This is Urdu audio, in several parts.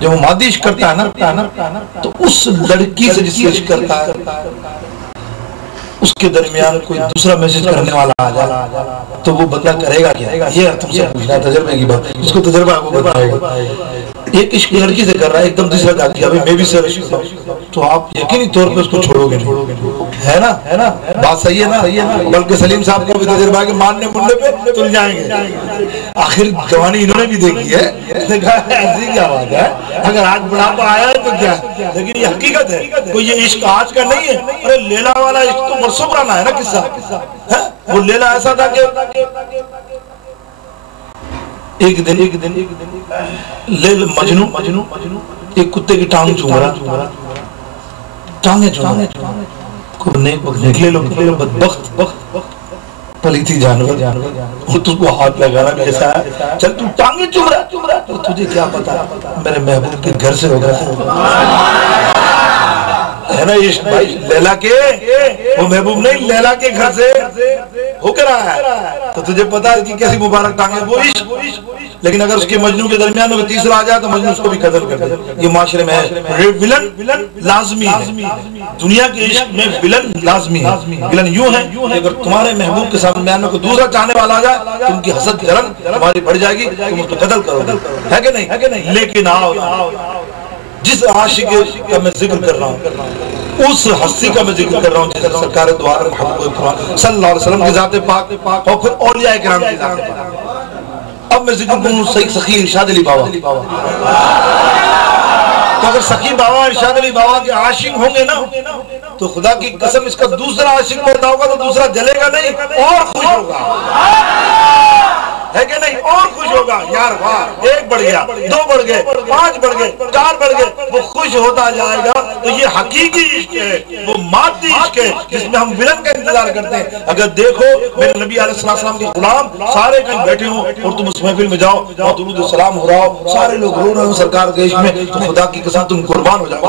جب وہ مادی عشق کرتا ہے نا تو اس لڑکی سے جس سے عشق کرتا ہے اس کے درمیان کوئی دوسرا میسج کرنے والا آ جائے تو وہ بندہ کرے گا کیا؟ یہ تم سے پوچھنا ہے، تجربے کی بات، اس کو تجربہ آپ کو بتائے گا۔ ایک عشق لڑکی سے کر رہا ہے، ایک دم دوسرا جا کے میں بھی سر عشق تو آپ یقینی طور پہ اس کو چھوڑو گے ہے نا؟ بات صحیح ہے نا؟ بلکہ سلیم صاحب کو بھی تجربہ ہے کہ ماننے مننے پہ تل جائیں گے۔ آخر جوانی انہوں نے بھی دیکھی ہے، اس نے کہا ایسی کیا بات ہے، اگر آج بڑھاپا آیا ہے تو کیا ہے، لیکن یہ حقیقت ہے، کوئی یہ عشق آج کا نہیں ہے۔ ارے لیلا والا عشق تو برسوں پرانا ہے نا قصہ، وہ لیلا ایسا تھا کہ ایک دن لیل مجنون ایک کتے کی ٹانگ چوم رہا، ٹانگیں چوم نکلے لوگ بدبخت پلیتی جانور اور تجھ کو ہاتھ لگانا بھی ایسا ہے، چل تو ٹانگیں چوم رہا، تجھے کیا پتا میرے محبوب کے گھر سے ہوگا ہے نا عشق بھائی، لیلا کے وہ محبوب نہیں، لیلا کے گھر سے ہو کر آیا ہے تو تجھے پتا ہے کہ کیسی مبارک ٹانگیں، وہ عشق۔ لیکن اگر اس کے مجنون کے درمیان میں تیسرا آ جائے تو مجنون اس کو بھی قتل کر دے۔ یہ معاشرے میں ہے، ولن لازمی ہے، دنیا کے عشق میں ولن لازمی ہے۔ ولن یوں ہے کہ اگر تمہارے محبوب کے سامنے میں کوئی دوسرا چاہنے والا آ جائے تو ان کی حسد جلن تمہاری بڑھ جائے گی، تم اس کو قتل کرو گے، ہے کہ نہیں؟ لیکن آؤ جس عاشق کا میں ذکر کر رہا ہوں، اس ہستی کا میں ذکر کر رہا ہوں جس سرکار دو عالم محمد صلی اللہ علیہ وسلم کی ذات پاک اور پھر اولیاء کرام کی ذات پاک۔ اب میں ذکر کروں سخی ارشاد علی بابا۔ تو اگر سخی بابا ارشاد علی بابا کے عاشق ہوں گے نا تو خدا کی قسم اس کا دوسرا عاشق پیدا ہوگا تو دوسرا جلے گا نہیں اور خوش ہوگا، ہے کہ نہیں؟ اور خوش ہوگا، یار واہ، ایک بڑھ گیا، دو بڑھ گئے، پانچ بڑھ گئے، چار بڑھ گئے، وہ خوش ہوتا جائے گا۔ تو یہ حقیقی عشق ہے، وہ مادی عشق ہے جس میں ہم ولن کا انتظار کرتے ہیں۔ اگر دیکھو میرے نبی علیہ السلام کے غلام سارے کہیں بیٹھے ہوں اور تم اس محفل میں جاؤ وہاں درود و سلام ہو رہا ہو، سارے لوگ رو رہے ہوں سرکار کے عشق میں، تو خدا کی قسم تم قربان ہو جاؤ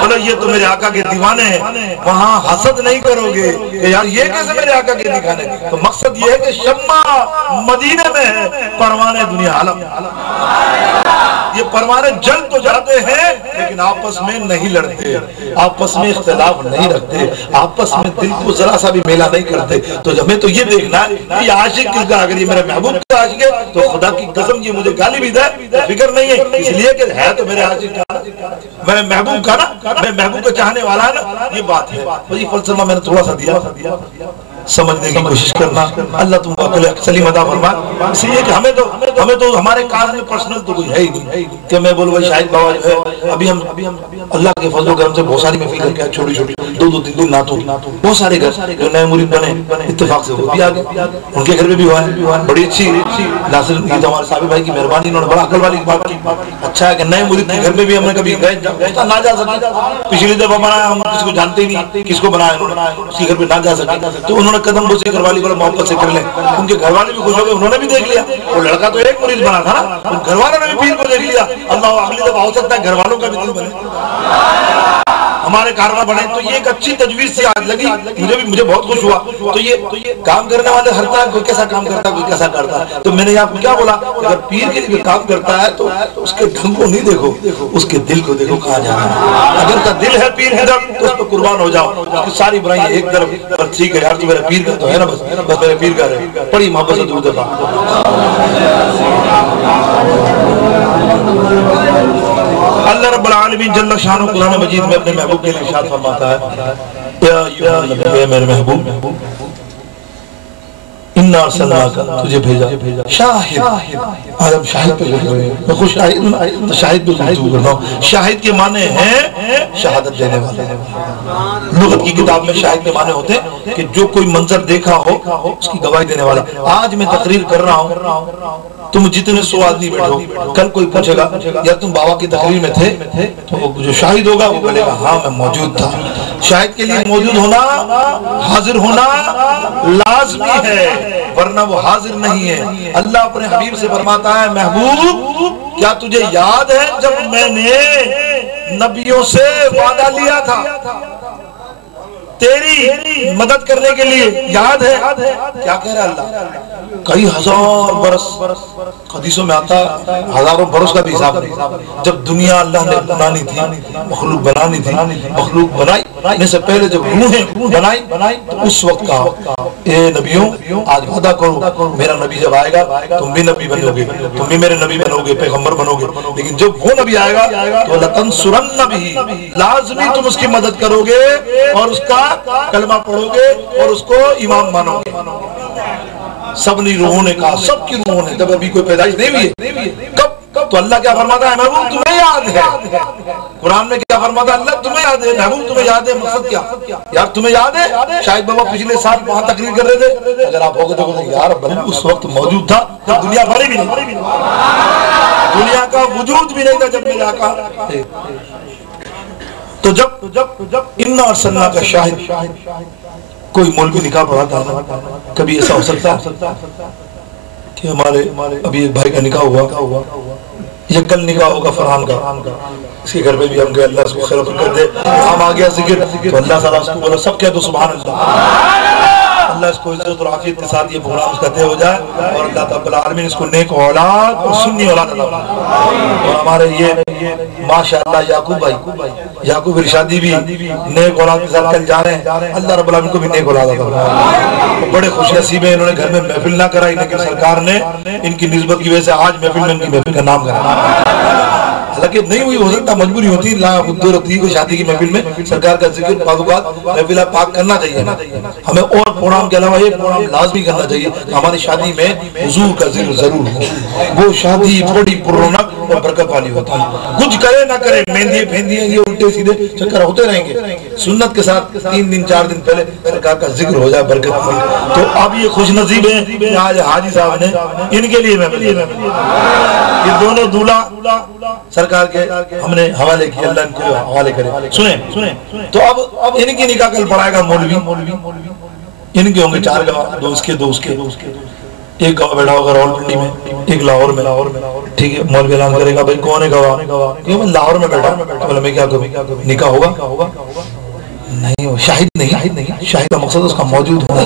بولے یہ تو میرے آقا کے دیوانے ہیں، وہاں حسد نہیں کرو گے کہ یار یہ کیسے میرے آقا کے دکھانے۔ تو مقصد یہ ہے کہ شمع مدینے میں ہے، پروانے دنیا عالم، یہ پروانے جل تو جاتے ہیں لیکن آپس میں نہیں لڑتے، آپس میں اختلاف نہیں رکھتے، آپس میں دل کو ذرا سا بھی میلا نہیں کرتے۔ تو ہمیں تو یہ دیکھنا ہے کہ یہ عاشق کس کا، اگر یہ میرے محبوب کا عاشق ہے تو خدا کی قسم یہ مجھے گالی بھی دے فکر نہیں ہے، اس لیے کہ ہے تو میرے عاشق کا، میرے محبوب کا نا، میں محبوب کا چاہنے والا ہے نا، یہ بات ہے۔ یہ فلسفہ میں نے تھوڑا سا دیا، سمجھنے کی کوشش کرنا، اللہ تم کو عقل سلیم عطا فرمائے۔ اس لیے کہ ہمیں تو ہمارے کار میں پرسنل تو کوئی ہے ہی نہیں کہ میں بولوں بھائی شاہد بابا جو ہے ابھی ہم اللہ کے فضل و کرم سے بہت ساری محفل کر کے چھوٹی چھوٹی دو تین دن نعتوں بہت سارے گھر جو نئے مرید بنے اتفاق سے وہ بھی آگے، ان کے گھر میں بھی ہوا ہے، بڑی اچھی ناصر نیت ہمارے صاحب بھائی کی مہربانی، انہوں نے بڑا عقل والی بات کی۔ اچھا ہے کہ نئے مرید کے گھر میں بھی ہم نے کبھی گئے نہ جا سکے، پچھلی دفعہ بنایا ہم کسی کو جانتے ہی نہیں کس کو بنایا انہوں نے، اسی گھر پہ نہ جا سکے تو انہوں نے قدم بوسے گھر والی بڑا محبت سے کر لیں، ان کے گھر والے بھی خوش ہو گئے، انہوں نے بھی دیکھ لیا، وہ لڑکا تو ایک مرید بنا تھا نا، ان گھر والوں نے بھی پیر کو دیکھ لیا، اللہ اگلی دفعہ ہو سکتا ہے گھر والوں کا بھی دل بنے، ہمارے کارواں بنے۔ تو یہ ایک اچھی تجویز سے آج لگی، مجھے بہت خوش ہوا۔ تو یہ کام کرنے والے ہر طرح کوئی کیسا کام کرتا ہے، کوئی کیسا کرتا ہے، تو میں نے آپ کو کیا بولا، اگر پیر کے لیے کام کرتا ہے تو اس کے ڈھنگ کو نہیں دیکھو، اس کے دل کو دیکھو کہاں جا رہا ہے۔ اگر کا دل ہے پیر کی طرف تو اس پہ قربان ہو جاؤ، اس کی ساری برائیاں ایک طرف پر ٹھیک ہے یار تو میرا پیر کا تو ہے نا، بس میرے پیر کا ہے، بڑی محبت سے درود پاک۔ اللہ رب العالمین جل شانہ قرآن مجید میں اپنے محبوب کے لیے ارشاد فرماتا ہے، اے میرے محبوب اِنَّا أَرْسَلْنَاكَ تجھے بھیجا شاہد، آج ہم شاہد پہ لکھ رہے ہیں، میں خود شاہد ہوں تو شاہد پہ گفتگو کر رہا ہوں۔ شاہد کے معنی ہیں شہادت دینے والے، لغت کی کتاب میں شاہد کے معنی ہوتے ہیں کہ جو کوئی منظر دیکھا ہو اس کی گواہی دینے والا۔ آج میں تقریر کر رہا ہوں، تم جتنے 100 آدمی بیٹھو، کل کوئی پوچھے گا یا تم بابا کی تقریر میں تھے، تو جو شاہد ہوگا وہ بولے گا ہاں میں موجود تھا۔ شاہد کے لیے موجود ہونا، حاضر ہونا لازمی ہے، ورنہ وہ حاضر نہیں ہے۔ اللہ اپنے حبیب سے فرماتا ہے، محبوب کیا تجھے یاد ہے جب میں نے نبیوں سے وعدہ لیا تھا، تیری مدد کرنے کے لیے یاد ہے. کیا کہہ رہا اللہ؟ کئی ہزار برس، حدیثوں میں آتا ہزاروں برس کا بھی حساب نہیں. جب دنیا اللہ نے بنانی تھی، مخلوق بنانی تھی، مخلوق بنائی سے پہلے جب روحیں بنائی تو اس وقت کہا اے نبیوں آج وعدہ کرو میرا نبی جب آئے گا تم بھی نبی بنو گے، تم بھی میرے نبی بنو گے، پیغمبر بنو گے. لیکن جب وہ نبی آئے گا تو لَتَنْصُرَنَّ بِهِ، لازمی تم اس کی مدد کرو گے اور اس کا کلمہ پڑھو گے اور اس کو امام مانو گے. سب نے روحوں نے کہا، سب کی روحوں نے، جب ابھی کوئی پیدائش نہیں ہوئی ہے. کب تو اللہ کیا فرماتا ہے؟ محبوب تمہیں یاد ہے. قرآن میں کیا فرماتا ہے؟ اللہ تمہیں یاد ہے. محبوب تمہیں یاد ہے. مقصد کیا یار تمہیں یاد ہے؟ شاید بابا پچھلے سال وہاں تقریر کر رہے تھے، اگر آپ ہوگے تو یار بلکہ اس وقت موجود تھا جب دنیا بھری بھی نہیں، دنیا کا وجود بھی نہیں تھا جب میرے آقا. تو جب اِنَّا أَرْسَلْنَاكَ شاہد، کوئی مولوی نکاح پڑھا تھا کبھی ایسا ہو سکتا ہے کہ ہمارے ابھی ایک بھائی کا نکاح ہوا یا کل نکاح ہوگا فرحان کا، اس کے گھر پہ بھی ہم گئے، اللہ اس کو خیر و برکت دے. ہم آ گیا ذکر تو اللہ تعالیٰ اس کو بولا سب کہہ دو سبحان اللہ. اللہ اس کو عزت اور عافیت کے ساتھ یہ پروگرام اس کا طے ہو جائے اور اللہ تعالیٰ العالمین اس کو نیک اولاد اور سنی اولاد عطا فرمائے. اور ہمارے یہ ماشاءاللہ یعقوب ارشادی بھی نیک اولاد کے ساتھ کل جا رہے ہیں، اللہ رب العالمین کو بھی نیک اولاد عطا فرمائے. بڑے خوش نصیب ہیں، انہوں نے گھر میں محفل نہ کرائی لیکن سرکار نے ان کی نسبت کی وجہ سے آج محفل میں ان کی محفل کا نام کرا. حالانکہ نہیں ہوئی، ہو سکتا مجبوری ہوتی، لا خدور ہوتی ہے، کوئی شادی کی محفل میں سرکار کا ذکر پاک محفل پاک کرنا چاہیے. ہمیں اور پروگرام کے علاوہ ایک پروگرام لازمی کرنا چاہیے کہ ہماری شادی میں حضور کا ذکر ضرور ہو. وہ شادی بڑی پررونق اور برکت والی ہوتی ہے. کچھ کرے نہ کرے، مہندی پھیندی یہ الٹے سیدھے چکر ہوتے رہیں گے، سنت کے ساتھ 3 دن 4 دن پہلے سرکار کا ذکر ہو جائے برکت والی. تو اب یہ خوش نصیب ہیں کہ آج حاجی صاحب نے ان کے لیے یہ دونوں دولہا سرکار کے ہم نے حوالے کیا، اللہ ان کو حوالے کرے. سنیں تو اب ان کی نکاح کل پڑھائے گا مولوی. ان کے ہوں گے 4 گواہ، 2 اس کے 2 اس کے. ایک گواہ بیٹھا ہوگا راولپنڈی میں، ایک لاہور میں. ٹھیک ہے، مولوی اعلان کرے گا بھائی کون ہے گواہ؟ میں لاہور میں بیٹھا. بولا میں کیا کروں؟ نکاح ہوگا؟ نہیں ہو، شاہد نہیں. شاہد کا مقصد اس کا موجود ہونا.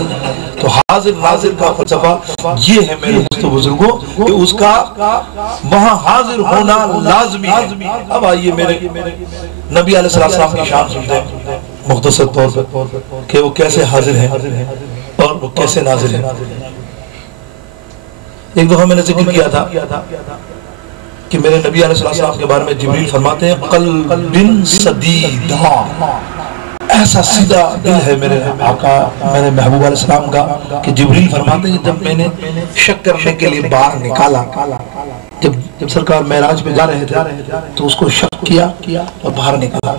تو حاضر ناظر کا فلسفہ یہ ہے میرے دوستو بزرگوں کہ اس کا وہاں حاضر ہونا لازمی ہے. اب آئیے میرے نبی علیہ السلام کی شان سنتے ہیں مختصر طور پر کہ وہ کیسے حاضر ہیں اور وہ کیسے ناظر ہیں. ایک دفعہ میں نے ذکر کیا تھا کہ میرے نبی علیہ السلام کے بارے میں جبریل فرماتے ہیں قلب سدیدہ، ایسا سیدھا دل ہے میرے آقا میرے محبوب علیہ السلام کا کہ جبریل فرماتے ہیں جب میں نے شک کرنے کے لیے باہر نکالا، جب سرکار معراج پہ جا رہے تھے تو اس کو شک کیا اور باہر نکالا.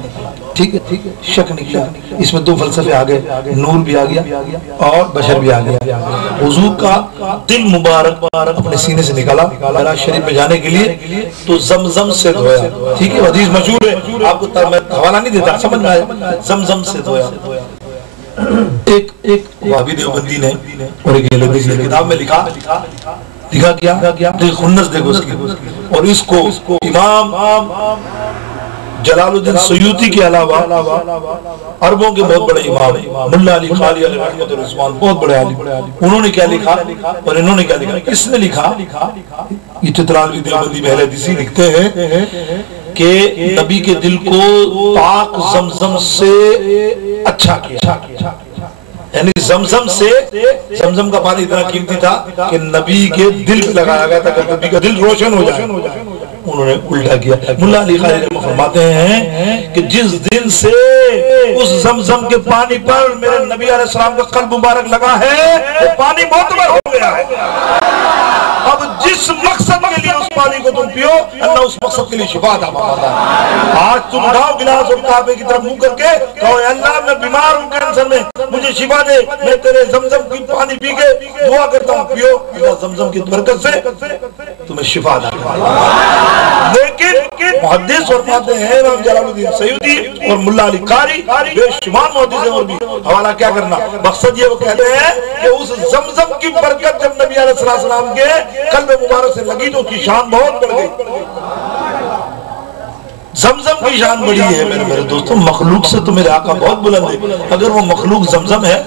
ٹھیک ہے، شک نکلا. اس میں 2 فلسفے آگئے، نور بھی آ گیا اور بشر بھی آ گیا. حضور کا دل مبارک اپنے سینے سے نکالا معراج شریف میں جانے کے لیے تو زمزم سے دھویا. ٹھیک ہے، حدیث مشہور ہے، آپ کو میں حوالہ نہیں دیتا، سمجھ میں آئے. زمزم سے دھویا. ایک وہابی دیوبندی نے اور ایک کتاب میں لکھا کیا خنس دیکھو اس کی، اور اس کو امام جلال الدین سیوطی کے علاوہ عربوں کے بہت بڑے امام ملا علی خالی علیہ رحمت الرضوان بہت بڑے عالم، انہوں نے کیا لکھا اور انہوں نے کیا لکھا. کس نے لکھا؟ یہ چترالوی دیوبندی میں اہل حدیث لکھتے ہیں کہ نبی کے دل کو پاک زمزم سے اچھا کیا. یعنی زمزم کا پانی اتنا قیمتی تھا کہ نبی کے دل پہ لگایا گیا تھا کہ نبی کا دل روشن ہو جائے. انہوں نے الٹا کیا. ملا علی خالی رحمہ فرماتے ہیں کہ جس دن سے اس زمزم کے پانی پر میرے نبی علیہ السلام کا قلب مبارک لگا ہے وہ پانی معتبر ہو گیا ہے. اب جس مقصد کے لیے اس پانی کو تم پیو اللہ اس مقصد کے لیے شفا عطا فرماتا ہے. آج تم اٹھاؤ گلاس اور کعبے کی طرف منہ کر کے کہو اے اللہ میں بیمار ہوں کینسر میں مجھے شفا دے، میں تیرے زمزم کی پانی پی کے دعا کرتا ہوں پیو، اللہ زمزم کی برکت سے تمہیں شفا عطا فرمائے. لیکن محدث فرماتے ہیں امام جلال الدین سیوطی اور ملا علی قاری بے شمار محدث ہیں اور بھی حوالہ کیا کرنا. مقصد یہ وہ کہتے ہیں کہ اس زمزم کی برکت جب نبی علیہ السلام کے قلب مبارک سے لگی تو اس کی شان بہت بڑھ گئی. زمزم کی شان بڑی ہے میرے دوستوں، مخلوق سے تو میرے آقا بہت بلند ہے، اگر وہ مخلوق زمزم ہے